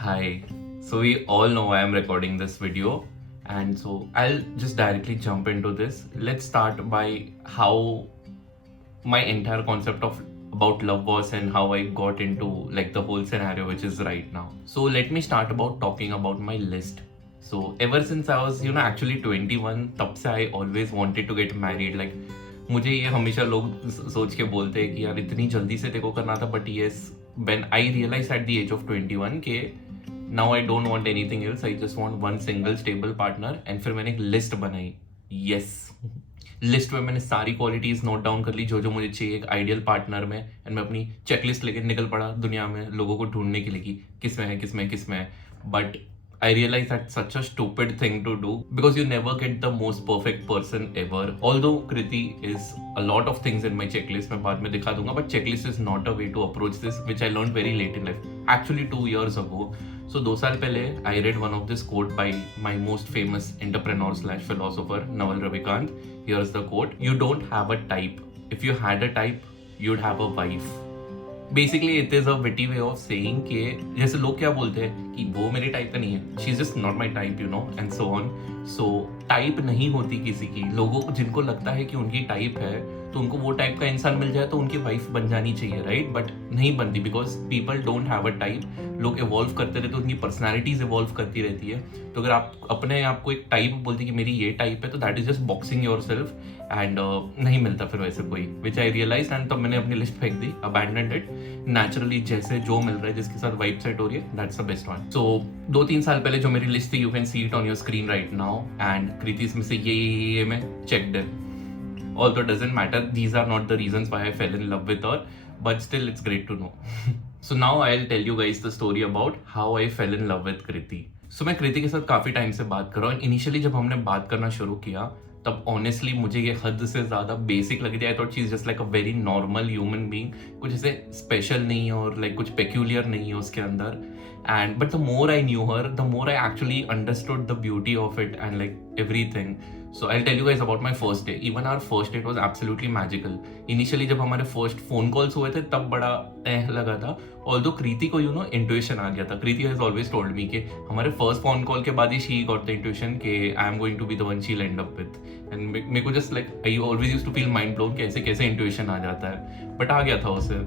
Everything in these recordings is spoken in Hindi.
Hi. So we all know why I'm recording this video, and so I'll just directly jump into this. Let's start by how my entire concept of about love was and how I got into like the whole scenario which is right now. So let me start about talking about my list. So ever since I was actually 21, तब से I always wanted to get married. Like मुझे ये हमेशा लोग सोच के बोलते हैं कि यार इतनी जल्दी से तेरे को करना था, but yes when I realize at the age of 21 के now I don't want anything else, I just want one single stable partner. And फिर मैंने एक लिस्ट बनाई. यस, लिस्ट में मैंने सारी क्वालिटीज नोट डाउन कर ली जो जो मुझे चाहिए एक आइडियल पार्टनर में. एंड मैं अपनी चेकलिस्ट लेके निकल पड़ा दुनिया में लोगों को ढूंढने के लिए कि किस में है किस में किस में है. But I realize that's such a stupid thing to do because you never get the most perfect person ever. Although Kriti is a lot of things in my checklist, मैं बाद में दिखा दूंगा, but checklist is not a way to approach this, which I learned very late in life. Actually 2 years ago. So 2 साल पहले I read one of this quote by my most famous entrepreneur / philosopher Naval Ravikant. Here's the quote: "You don't have a type. If you had a type, you'd have a wife." Basically it is a witty way of saying कि जैसे लोग क्या बोलते हैं कि वो मेरे टाइप का नहीं है, she is just not my type, and so on. So type नहीं होती किसी की. लोगों को जिनको लगता है कि उनकी टाइप है तो उनको वो टाइप का इंसान मिल जाए तो उनकी वाइफ बन जानी चाहिए, राइट? बट नहीं बनती because people don't have a type. लोग इवॉल्व करते रहते, उनकी पर्सनैलिटीज इवॉल्व करती रहती है. तो अगर आप अपने आप को एक टाइप बोलते कि मेरी ये टाइप है तो that is just boxing your self. And नहीं मिलता फिर वैसे कोई, विच आई रियलाइज. एंड तब मैंने अपनी लिस्ट फेंक दी, अबैंडन्ड इट. नेचुरली जैसे जो मिल रहा है जिसके साथ वाइब सेट हो रही है, that's the best one. So 2-3 साल पहले जो मेरी लिस्ट थी, you can see it on your screen right now. And Kriti में से ये मैं चेक्ड है. Although it doesn't matter, these are not the reasons why I fell in love with her, but still it's great to know. So now I'll tell you guys the story about how I fell in love with Kriti. So मैं कृति के साथ काफ़ी टाइम से बात कर रहा हूँ. इनिशियली जब हमने बात करना शुरू किया तब ऑनेस्टली मुझे ये हद से ज़्यादा बेसिक लग रही. I thought she is just like a very normal human being. कुछ ऐसे स्पेशल नहीं है और लाइक कुछ पेक्यूलियर नहीं है उसके अंदर. And but the more I knew her, the more I actually understood the beauty of it and like everything. So I'll tell you guys about my first day. Even our first date was absolutely magical. Initially जब हमारे first phone calls हुए थे तब बड़ा लगा था. Although कृति को intuition आ गया था. कृति has always told me कि हमारे first phone call के बाद ही she got the intuition कि I am going to be the one she'll end up with. And मेरे को just like I always used to feel mind blown कि ऐसे कैसे intuition आ जाता है. But आ गया था उसे.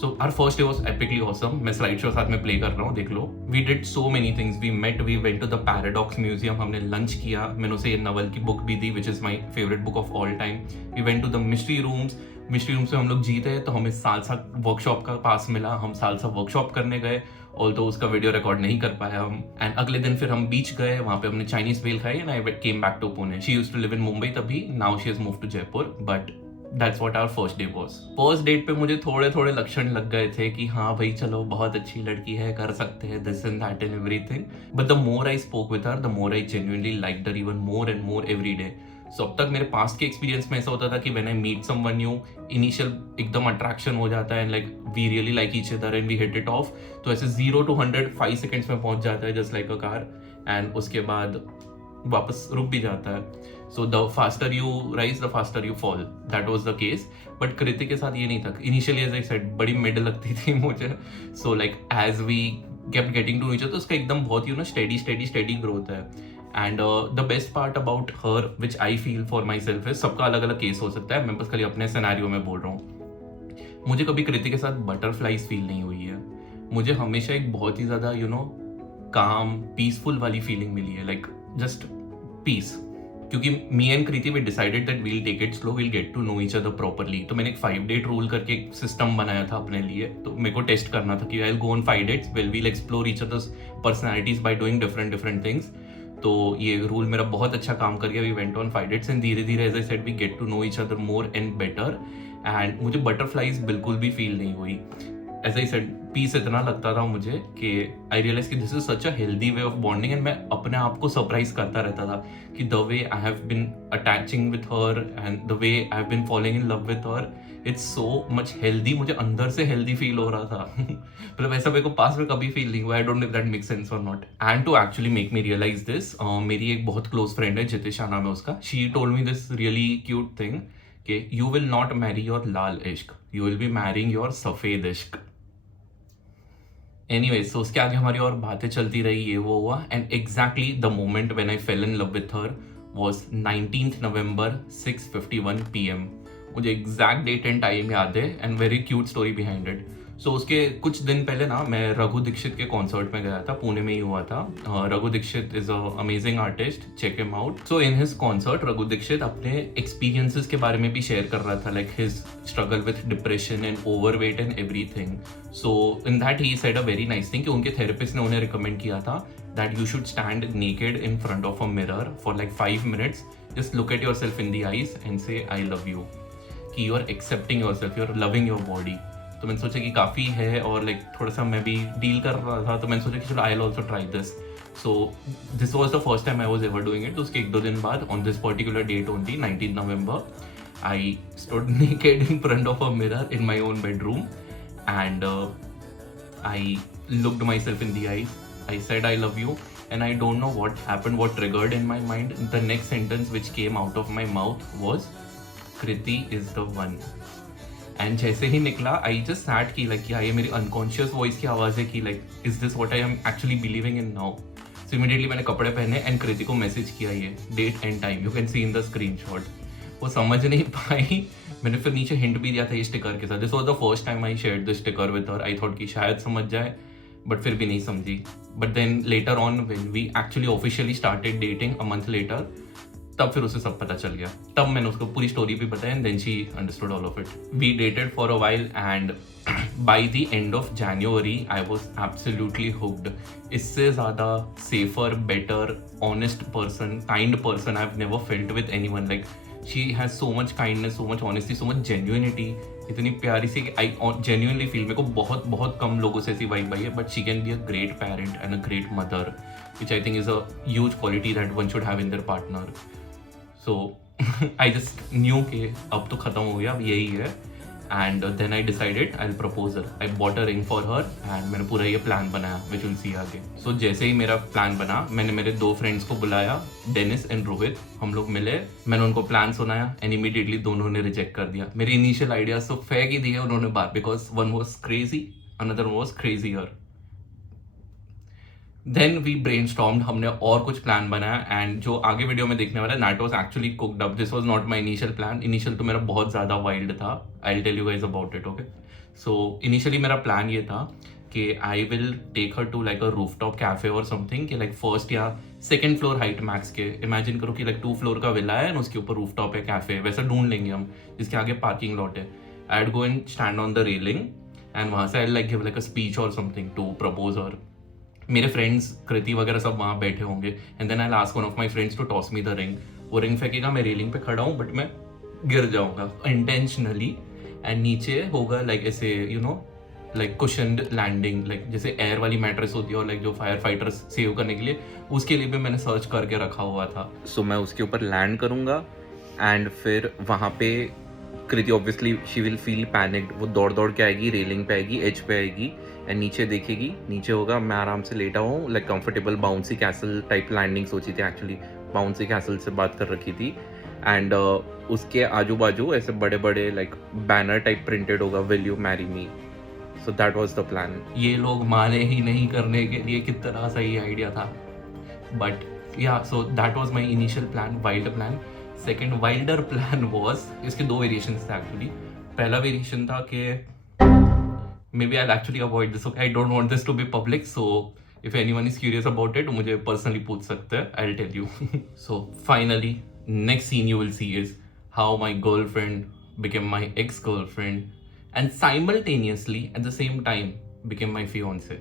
So our first day was epically awesome. मैं स्लाइड शो साथ में प्ले कर रहा हूँ, देख लो. We did so many things. We met, we went to the Paradox Museum. हमने लंच किया. मैंने उसे ये नवल की बुक भी दी, which is my favorite book of all time. We went to the mystery rooms. Mystery room से हम लोग जीते तो हमें सालसा वर्कशॉप का पास मिला. हम सालसा वर्कशॉप करने गए और तो उसका वीडियो रिकॉर्ड नहीं कर पाया हम. एंड अगले दिन फिर हम बीच गए, वहाँ पे हमने चाइनीज भेल खाई. And I came back to Pune. She used to live in Mumbai तभी. Now she has moved to Jaipur. But That's what our first day was. First date पे मुझे थोड़े थोड़े लक्षण लग गए थे कि हाँ भाई चलो बहुत अच्छी लड़की है, कर सकते हैं this and that and everything. But the more I spoke with her, the more I genuinely liked her even more and more every day. So अब तक मेरे पास्ट के एक्सपीरियंस में ऐसा होता था कि when I meet someone new, initial एकदम अट्रैक्शन हो जाता है and like we really like each other and we hit it off. तो ऐसे 0 to 100 5 seconds में पहुंच जाता है just like a car. And उसके बाद वापस रुक भी जाता है. So the faster you rise the faster you fall. That was the case. But Kriti के साथ ये नहीं था. इनिशियली एज आई सेड बड़ी मिड लगती थी मुझे. So like as we kept getting to each other, तो उसका एकदम बहुत स्टेडी ग्रोथ है. And the best part about her which I feel for myself है, सबका अलग अलग केस हो सकता है, मैं बस खाली अपने सिनेरियो में बोल रहा हूँ. मुझे कभी कृति के साथ बटरफ्लाईज फील नहीं हुई है. मुझे हमेशा एक बहुत ही ज़्यादा काम पीसफुल वाली फीलिंग मिली है. Like just peace. क्योंकि me and Kriti we decided that we'll take it slow, we'll get to know each other properly. तो मैंने एक 5 डेट रूल करके एक सिस्टम बनाया था अपने लिए. तो मेरे को टेस्ट करना था कि I will go on 5 dates well we'll explore each others personalities by doing different things. तो ये रूल मेरा बहुत अच्छा काम कर गया. We went on 5 dates and धीरे धीरे as I said we get to know each other more and better. And मुझे बटरफ्लाईज बिल्कुल भी फील नहीं हुई. एज आई सेड पीस इतना लगता था मुझे कि आई रियलाइज कि this is such a healthy way of bonding. And मैं अपने आप को सरप्राइज करता रहता था कि the way I have been attaching with her and the way I have been following in love with her, it's so much healthy. मुझे अंदर से हेल्दी फील हो रहा था. मतलब ऐसा मेरे को पास में कभी फील नहीं हुआ. I don't know if that make sense और not. And to actually make me realise this, मेरी एक बहुत क्लोज फ्रेंड है, जितिशा नाम है उसका. She told me this really cute thing कि you will not marry your लाल इश्क, you will be marrying your सफेद इश्क. एनीवे, सो उसके आगे हमारी और बातें चलती रही, ये वो हुआ, and exactly the moment when I fell in love with her was 19th November 6:51 PM। मुझे एग्जैक्ट डेट एंड टाइम याद है, and very cute story behind it. So उसके कुछ दिन पहले ना मैं रघु दीक्षित के कॉन्सर्ट में गया था, पुणे में ही हुआ था। Raghu Dikshit is a amazing artist, check him out. So in his concert Raghu Dikshit अपने एक्सपीरियंसेस के बारे में भी शेयर कर रहा था, like his struggle with depression and overweight and everything. So in that he said a very nice thing कि उनके थेरेपिस्ट ने उन्हें रिकमेंड किया था that you should stand naked in front of a mirror for like 5 minutes, just look at yourself in the eyes and say I love you, कि you are accepting yourself, you are loving your body। तो मैंने सोचा कि काफ़ी है, और लाइक थोड़ा सा मैं भी डील कर रहा था, तो मैंने सोचा कि चलो I will also try this. So this was the first time I was ever doing it. तो उसके 1-2 दिन बाद on this particular date only, 19th November, I stood naked in front of a mirror in my own bedroom and I looked myself in the eyes. I said I love you, and I don't know what happened, what triggered in my mind. The next sentence which came out of my mouth was, Kriti is the one. And जैसे ही निकला, I just sat कि like क्या ये मेरी unconscious voice की आवाज़ है कि like is this what I am actually believing in now? So immediately मैंने कपड़े पहने and कृति को मैसेज किया, ये date and time, you can see in the screenshot। वो समझ नहीं पाई। मैंने फिर नीचे हिंट भी दिया था ये स्टिकर के साथ। This was the first time I shared this sticker with her. I thought कि शायद समझ जाए, बट फिर भी नहीं समझी। But then later on when we actually officially started dating a month later, तब फिर उसे सब पता चल गया। तब मैंने उसको पूरी स्टोरी भी बताया, and then she understood all of it. We dated for a while and by the end of January I was absolutely hooked. इससे ज़्यादा safer, better, honest person, kind person I have never felt with anyone. Like she has so much kindness, so much honesty, so much genuinity, इतनी प्यारी सी कि आई जेन्युइनली फील, मेरे को बहुत बहुत कम लोगों से ऐसी वाइब आई है, but she can be a great parent and a great mother, which I think is a huge quality that one should have in their partner. So I just knew कि अब तो ख़त्म हो गया, अब यही है। And then I decided I will propose her. I bought a ring for her, and मैंने पूरा ये प्लान बनाया विच विल सी आगे। सो जैसे ही मेरा प्लान बना, मैंने मेरे 2 फ्रेंड्स को बुलाया, डेनिस एंड रोहित। हम लोग मिले, मैंने उनको प्लान सुनाया, एंड इमीडिएटली दोनों ने रिजेक्ट कर दिया। मेरे इनिशियल आइडियाज तो फेंक ही दिए उन्होंने बात, because one was crazy, another was crazier. Then we brainstormed, हमने और कुछ प्लान बनाया, एंड जो आगे वीडियो में देखने वाला है that was actually cooked up. This was not my initial plan. Initial तो मेरा बहुत ज़्यादा वाइल्ड था। I will tell you guys about it, okay. So initially मेरा प्लान ये था कि I will take her to like a rooftop cafe और समथिंग, कि लाइक फर्स्ट या सेकंड फ्लोर हाइट मैक्स के। इमेजिन करो कि लाइक 2 फ्लोर का विला है, एंड उसके ऊपर रूफटॉप है, कैफे वैसा ढूंढ लेंगे हम, जिसके आगे पार्किंग लॉट है। I will go and stand on the railing, and वहाँ से I like give like a speech और समथिंग टू प्रपोज हर। मेरे फ्रेंड्स कृति वगैरह सब वहाँ बैठे होंगे, and then I ask one of my friends to toss me the ring. वो रिंग फेंकेगा, मैं रेलिंग पे खड़ा हूँ, बट मैं गिर जाऊँगा इंटेंशनली, एंड नीचे होगा लाइक ऐसे you know like cushioned landing, like जैसे एयर वाली मैट्रेस होती है, और लाइक जो फायर फाइटर्स सेव करने के लिए, उसके लिए भी मैंने सर्च करके रखा हुआ था। सो मैं उसके ऊपर लैंड करूँगा, एंड फिर वहाँ पे Kriti obviously she will feel panicked. वो दौड़ दौड़ के आएगी, रेलिंग पे आएगी, एज पे आएगी, एंड नीचे देखेगी, नीचे होगा, मैं आराम से लेटा हूँ, like comfortable bouncy castle type landing सोची थी, एक्चुअली बाउंसी कैसल से बात कर रखी थी। एंड उसके आजू बाजू ऐसे बड़े बड़े लाइक बैनर टाइप प्रिंटेड होगा, will you marry me. So that was the plan. ये लोग माने ही नहीं करने के लिए, कितना सही आइडिया था, बट या so that was my initial plan, wild plan. Second Wilder plan was, इसके 2 वेरिएशंस थे एक्चुअली। पहला वेरिएशन था कि maybe I'll actually avoid this, okay? I don't want this to be public, so if anyone is curious about it, मुझे personally पूछ सकते हैं, I'll tell you. So finally, next scene you will see is how my girlfriend became my ex-girlfriend and simultaneously at the same time became my fiance.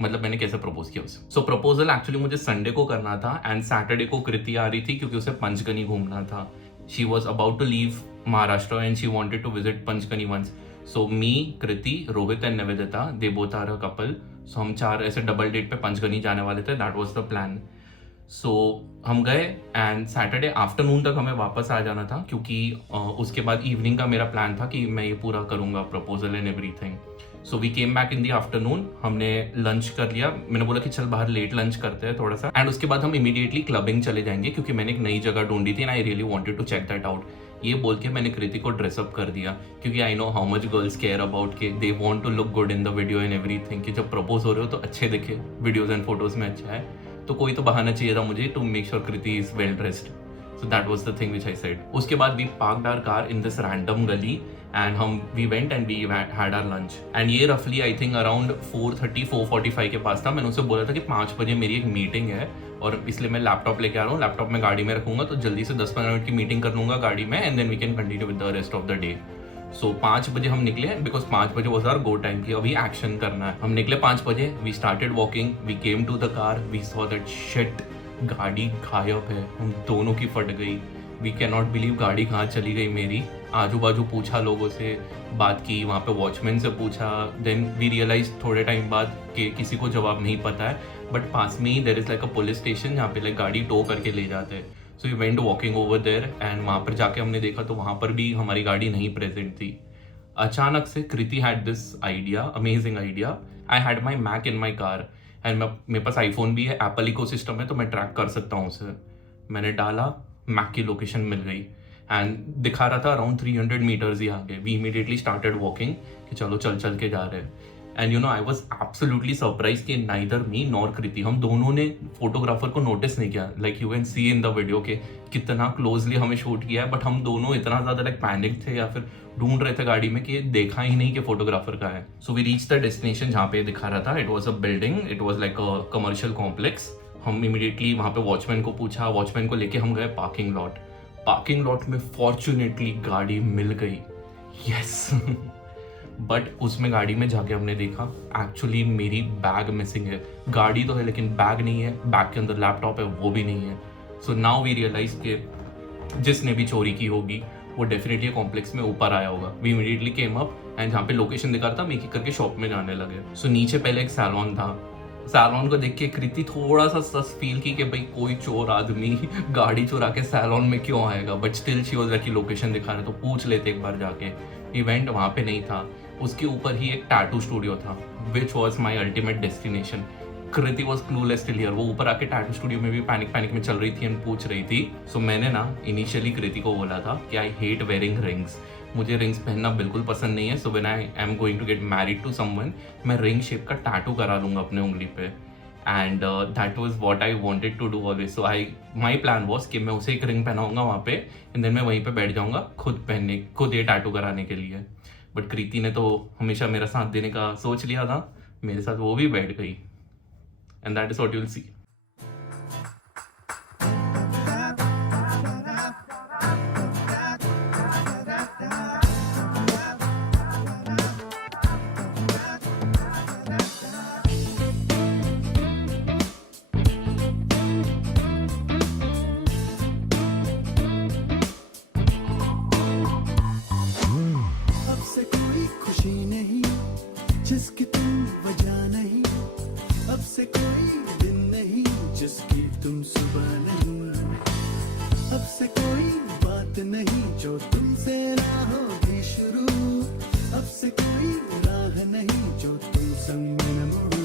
मतलब मैंने कैसे प्रपोज किया उसे। सो प्रपोजल एक्चुअली मुझे संडे को करना था, एंड सैटरडे को कृति आ रही थी क्योंकि उसे पंचगनी घूमना था। She was about to leave Maharashtra and she wanted to visit Panchgani once. So me, Kriti, Rohit and Nivedita, they both are a couple. So हम 4 ऐसे डबल डेट पे पंचगनी जाने वाले थे, दैट वाज द प्लान। सो हम गए, एंड सैटरडे आफ्टरनून तक हमें वापस आ जाना था, क्योंकि उसके बाद इवनिंग का मेरा प्लान था कि मैं ये पूरा करूँगा proposal and everything. So we came back in the afternoon, हमने लंच कर लिया। मैंने बोला कि चल बाहर लेट लंच करते हैं थोड़ा सा, एंड उसके बाद हम इमीडिएटली क्लबिंग चले जाएंगे, क्योंकि मैंने एक नई जगह ढूंढी थी and I really wanted to check that out. ये बोल के मैंने कृति को ड्रेसअप कर दिया, क्योंकि I know how much girls care about के they want to look good in the video and everything, कि जब प्रपोज हो रहे हो तो अच्छे दिखे, वीडियोज एंड फोटोज में अच्छा है, तो कोई तो बहाना चाहिए था मुझे to make sure Kriti is well dressed. So that was the thing which I said. उसके बाद we parked our car in this random गली and we went and we had our lunch. And ये roughly I think around 4:30 4:45 के पास था. मैंने उसे बोला था कि 5 बजे मेरी एक मीटिंग है और इसलिए मैं लैपटॉप लेके आ रहा हूँ, लैपटॉप में गाड़ी में रखूंगा, तो जल्दी से 10-15 मिनट की मीटिंग कर लूंगा गाड़ी में and then we can continue with the rest of the day. So 5 बजे हम निकले बिकॉज 5 बजे वॉज आवर गो टाइम की अभी एक्शन करना है. हम निकले 5 बजे, we started walking, we came to the car, we saw that shit, गाड़ी गायब है. हम दोनों की फट गई. वी कैन नॉट बिलीव गाड़ी कहाँ चली गई मेरी. आजू बाजू पूछा, लोगों से बात की, वहाँ पे वॉचमैन से पूछा, देन वी रियलाइज थोड़े टाइम बाद कि किसी को जवाब नहीं पता है, बट पास में ही there is like a police station जहाँ पे लाइक गाड़ी टो करके ले जाते हैं. So we went walking over there and वहाँ पर जाके हमने देखा तो वहाँ पर भी हमारी गाड़ी नहीं प्रेजेंट थी. अचानक से Kriti had this idea, amazing idea. I had my Mac in my car and मेरे पास आईफोन भी है, एप्पल इकोसिस्टम है, तो मैं ट्रैक कर सकता हूँ उसे. मैंने डाला, मैक की लोकेशन मिल गई एंड दिखा रहा था अराउंड 300 मीटर्स ही आगे. वी इमीडिएटली स्टार्टेड वॉकिंग कि चलो चल चल के जा रहे हैं. And you know I was absolutely surprise कि नाइदर मी नॉर कृति, हम दोनों ने फोटोग्राफर को नोटिस नहीं किया. Like you can C in the video के कितना क्लोजली हमें शूट किया है, बट हम दोनों इतना ज़्यादा लाइक पैनिक थे या फिर ढूंढ रहे थे गाड़ी में कि देखा ही नहीं कि फोटोग्राफर का है. So we reach the destination जहाँ पे दिखा रहा था. It was a building, it was like a commercial complex. हम इमीडिएटली वहाँ पे वॉचमैन को पूछा, वॉचमैन को लेके हम गए पार्किंग लॉट. पार्किंग लॉट में फॉर्चुनेटली गाड़ी मिल गई, यस. बट उसमें गाड़ी में जाके हमने देखा एक्चुअली मेरी बैग मिसिंग है. गाड़ी तो है लेकिन बैग नहीं है, बैग के अंदर लैपटॉप है वो भी नहीं है. सो नाउ वी रियलाइज के जिसने भी चोरी की होगी वो डेफिनेटली कॉम्प्लेक्स में ऊपर आया होगा. We immediately came up and जहाँ पे लोकेशन दिखा रहा था, हम एक एक करके शॉप में जाने लगे. सो नीचे पहले एक सैलून था. सैलून को देख के कृति थोड़ा सा सस फील की कि भाई कोई चोर आदमी गाड़ी चुरा के सैलून में क्यों आएगा, but still she was like location दिखा रहे तो पूछ लेते एक बार जाके. इवेंट वहाँ पे नहीं था, उसके ऊपर ही एक टैटू स्टूडियो था which was my ultimate destination. Kriti was clueless till here. वो ऊपर आके टैटू स्टूडियो में भी पैनिक में चल रही थी एंड पूछ रही थी. सो मैंने ना इनिशियली कृति को बोला था कि आई हेट वेयरिंग रिंग्स, मुझे रिंग्स पहनना बिल्कुल पसंद नहीं है. So when I am going to get married to someone, मैं रिंग शेप का टैटू करा लूँगा अपने उंगली पे. And that was what I wanted to do always. So my plan was कि मैं उसे एक रिंग पहनाऊंगा वहाँ पे एंड देन मैं वहीं पे बैठ जाऊँगा खुद ये टैटू कराने के लिए. बट कृति ने तो हमेशा मेरा साथ देने का सोच लिया था, मेरे साथ वो भी बैठ गई. And that is what you will see. जिसकी तुम वजह नहीं, अब से कोई दिन नहीं जिसकी तुम सुबह नहीं, अब से कोई बात नहीं जो तुमसे ना होगी शुरू, अब से कोई राह नहीं जो तुम संग में न मुड़ू.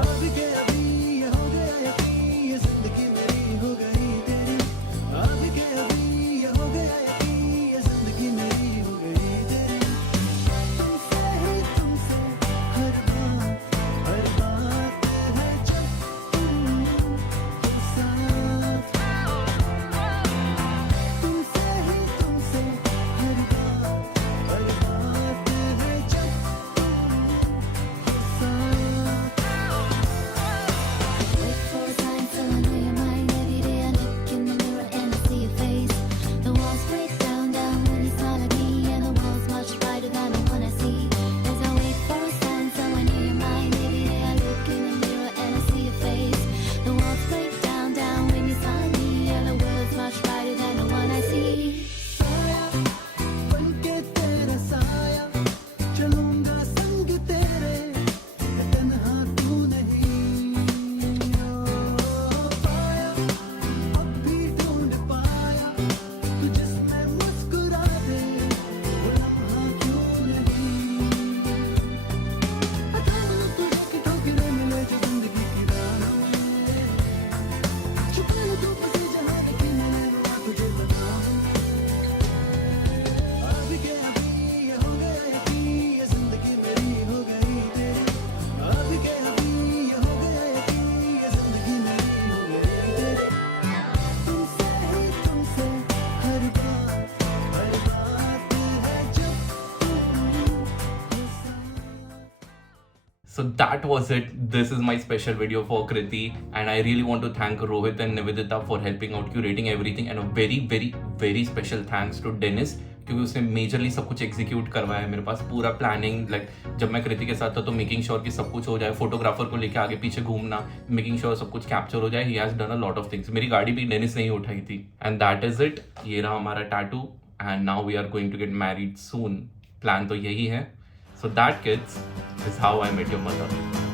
अब के अभी ये हो गया यकीन, ये जिंदगी मेरी हो गई तेरी. अब के अभी ये हो गया यकीन, ये जिंदगी मेरी हो गई तेरी. So that was it. This is my special video for Kriti, and I really want to thank Rohit and Nivedita for helping out curating everything, and a very very very special thanks to Dennis क्योंकि उसने मेजरली सब कुछ एग्जीक्यूट करवाया है मेरे पास पूरा प्लानिंग। लाइक जब मैं कृति के साथ था तो मेकिंग श्योर कि सब कुछ हो जाए, फोटोग्राफर को लेके आगे पीछे घूमना, मेकिंग श्योर सब कुछ कैप्चर हो जाए। He has done a lot of things. मेरी गाड़ी भी डेनिस ने ही उठाई थी। And that is it. ये रहा हमारा tattoo, and now we are going to get married soon. Plan तो यही है। So that kids is how I met your mother.